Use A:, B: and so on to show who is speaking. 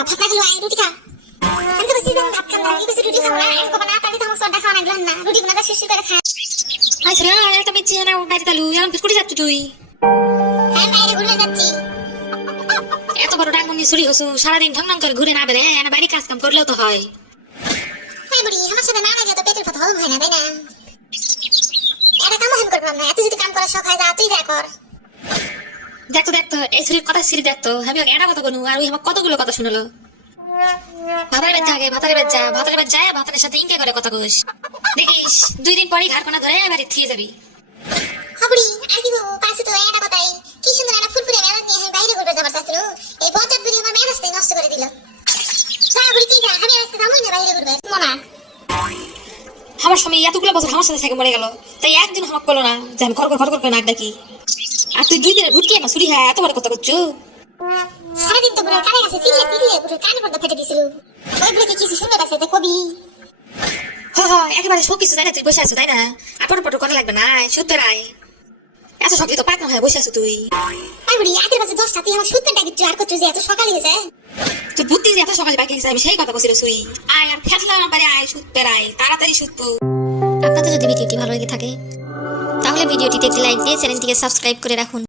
A: ভাত না খেলে
B: তালু এখন বিস্কুটে যাচ্ছ তুই এত বড় ডাঙ্গনি চুরি হসু সারাদিন ঢং ঢং করে ঘুরে না বেরে এনে বাইরে কাজ কাম করলেও তো হয়
A: হ্যাঁ বুড়ি আমার সাথে কাম করব না এত যদি কাম করার শখ তুই যা কর।
B: দেখতো দেখতো এই শরীর কথা সিরি দেখতো আমি এটা কথা বলু আর ওই আমার কতগুলো কথা শুনলো। ভাতারে আগে ভাতারে ভাতারে ভাতারের সাথে করে কথা কইস। দেখিস দুই দিন পরই ঘর কোনা ধরে থিয়ে যাবি।
A: হাবুড়ি পাশে তো এটা কথাই। কি সুন্দর একটা ফুলফুলে মেয়াদ নিয়ে আমি বাইরে ঘুরবে যাবার চাচ্ছিল এই বজ্জাত বুড়ি আমার নষ্ট করে দিল। যা বুড়ি তুই যা আমি আজকে যাবোই না বাইরে ঘুরবে। মনা।
B: আমার স্বামী এতগুলো বছর আমার সাথে থেকে মরে গেল তাই একদিন আমাকে বলো না যে আমি ঘর ঘর ঘর করে নাক ডাকি। আর তুই দুই দিনের ভুটকি আমার চুরি হয় এত বড় কথা করছ?
A: সারাদিন তো বুড়োর কানে কাছে চিল্লে চিল্লে বুড়োর কানে পর্দা ফেটে দিছিল। ওই বুড়িকে কিছু শুনবে পাচ্ছে তা কবি।
B: হ হ একেবারে সব কিছু জানি তুই বসে আছো তাই না? আপন পটর করা লাগবে না রায় এত সকালে তো পাক না হয় বসে আছো তুই।
A: বুড়ি আগের বাজে দশটা তুই আমার সুতটা ডাকিচ্ছ আর করছ যে এত সকালে হয়েছে
B: তোর বুদ্ধি যে এত সকালে বাকি গেছে আমি সেই কথা বলছিল সুই আয় আর ফেটলা আমার বাড়ি আয় সুত পেরায় তাড়াতাড়ি সুতবো।
C: আপনাদের যদি ভিডিওটি ভালো লেগে থাকে তাহলে ভিডিওটিতে একটি লাইক দিয়ে চ্যানেলটিকে সাবস্ক্রাইব করে রাখুন।